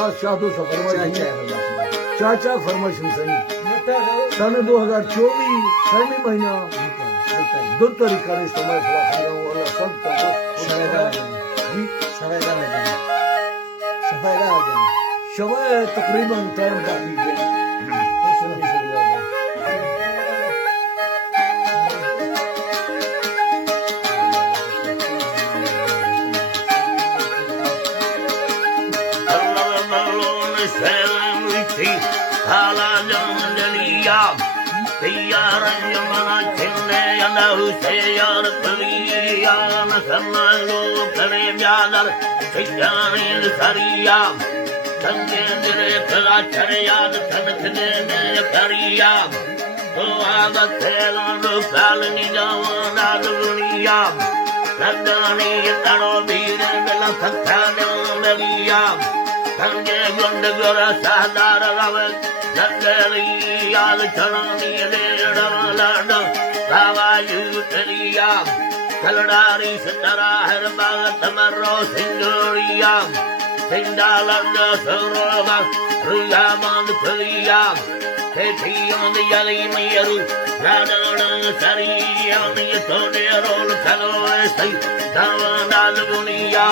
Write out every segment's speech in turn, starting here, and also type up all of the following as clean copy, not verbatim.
खास शादो सा फरमाइश चाचा फरमाइश सही सन 2024 छठवीं महीना 2 तारीख का समय फला खाऊं वाला सब जी सफाई तकरीबन टाइम बाकी है Kalari Sitara Herba Tamaro Singoria Sindalanda Sorova Ruyaman Puria Teti on the Yali Miru Radona Sari on the Tonero Caloesi Davana Lunia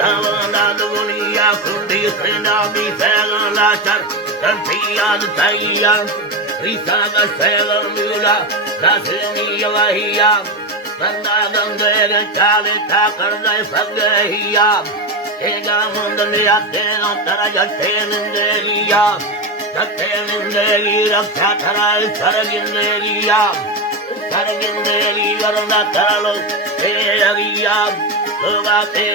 Davana Lunia Kundi Sinabi Fela Lachar Tantian Tayan Risa Sela Mula Kasimi Yavahia, Sandagangere Chali Takardai Sagahia, Egamundania Tena Tarajateninderia, Tateninderia, Katarai Saraginderia, Saraginderia, Natalo, Eria, Lovate,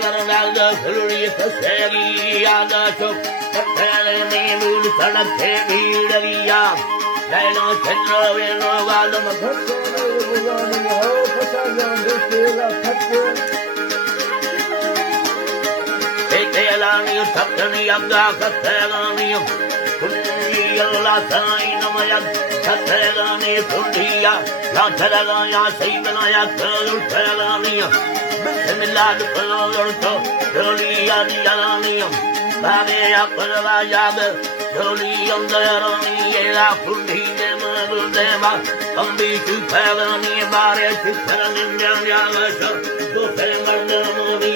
Varnaga, Furi, Seria, Gato, Tatanimi, Sanateria. Dino Chandra will know about the Take Elani, Tapani, Yamdaka, Telani, Kundia, Sainamaya, Tatelani, Kundia, Lantaraya, Sivanaya, Telani, Similad, Pelorto, Julia, Yalani, Babia, Pelaya, Jolly on the Rani, Pudina, Dema, Combi to Pelani, Barry to Pelani, Yamasa, to Pelani,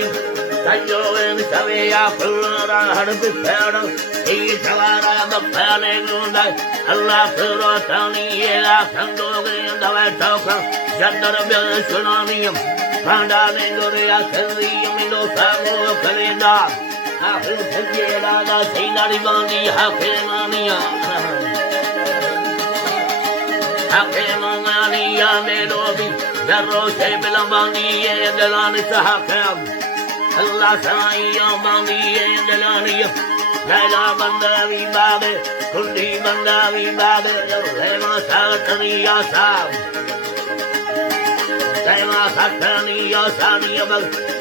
Tayo and Savia, Pula, Hard to Pelon, Itala, the Pelagunda, Allah, Pura, Tony, Yela, Sandoga, and the Vatoka, Jandara Tsunami, Panda, Ningoria, Kelly, Mindo, Samo, Kalina. Hakemania, Melobi, the Rose Belambani, and the Lani Sahakam, Allah Sai, Bandi, and the Lani, Laila Bandari Babe, Kundi Bandari Babe, Lema Satani Yasam, Lema Satani Yasani.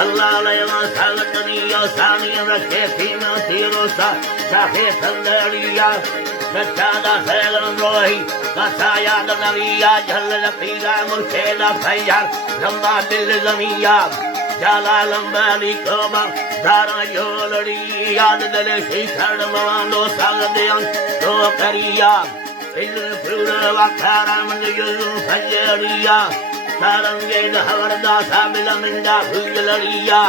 Allah leva salatani yasani rakefina tirosa sahe tandariya Nachada selam rohi kasaya danaviya jhalala pira mulkela phayar lamba dil zamiya jala lambali koma dara yolari yad dale shikhar mawando sagdeyan to kariya il pura vakara mandiyu phajariya Sarange the Havarda Sabila Minda Huyalaria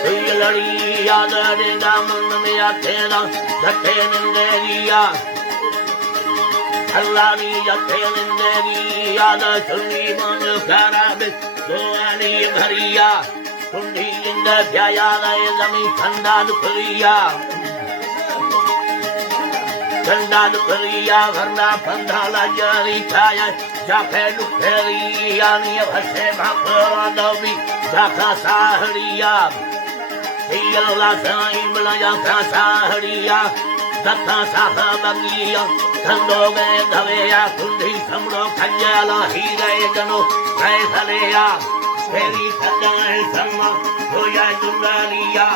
Huyalaria the Dindamunamia Tena the Teninderia Alani Yateninderia the Suliman Karabit Soani Maria Kundi in the Jayana Yami Kanda Korea Kanda Korea, Varna Pandala Jari Kaya, Japan Korea, Hasema Puranovi, Jaka Saharia, Sila Saimlaya Saharia, Data Sahabagia, Kando Vedavea, Kundi Samro Kajala, Hidayano, Kaisalea, Peri Kanda Sama, Koya Jungaria.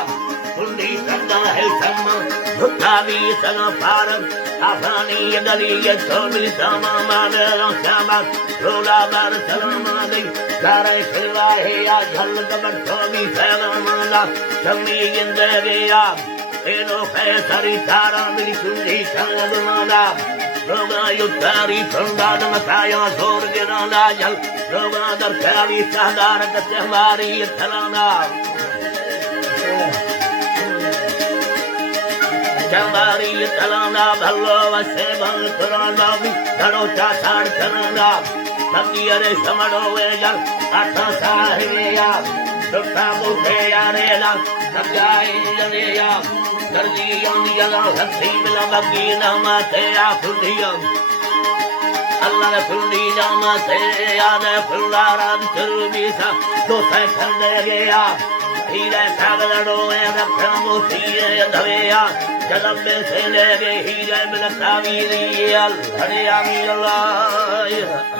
कुंडी करना है समा भुट्टा भी सना पारन आसानी गली ये छोड़ी समा माने समा रोला बार समा दे सारे खिलवा है या झल कबर छोड़ी समा माला समी जिंदे बेया एनो है सारी सारा मेरी कुंडी संग माला रोगा युद्धारी संदान मताया जोर गिराना जल रोगा दरकारी सहदार कते हमारी थलाना जमारी थलाना भल्लो वसे भल कराना भी धरो चासाड़ कराना सतियरे समड़ो वे जल आठा साहिया दुखा मुखे यारे ला सजाए जनेया दर्दी यंदिया हसी मिला बगी नामा ते आखुदिया अल्लाह ने फुल्ली नामा ते याद फुल्लारा चलबीसा तो से खंदे गया हीरे सागरो में रखा मोतिये धवेया जलम में से ले गए हीरे में कावीरी अल हरे अमीर अल्लाह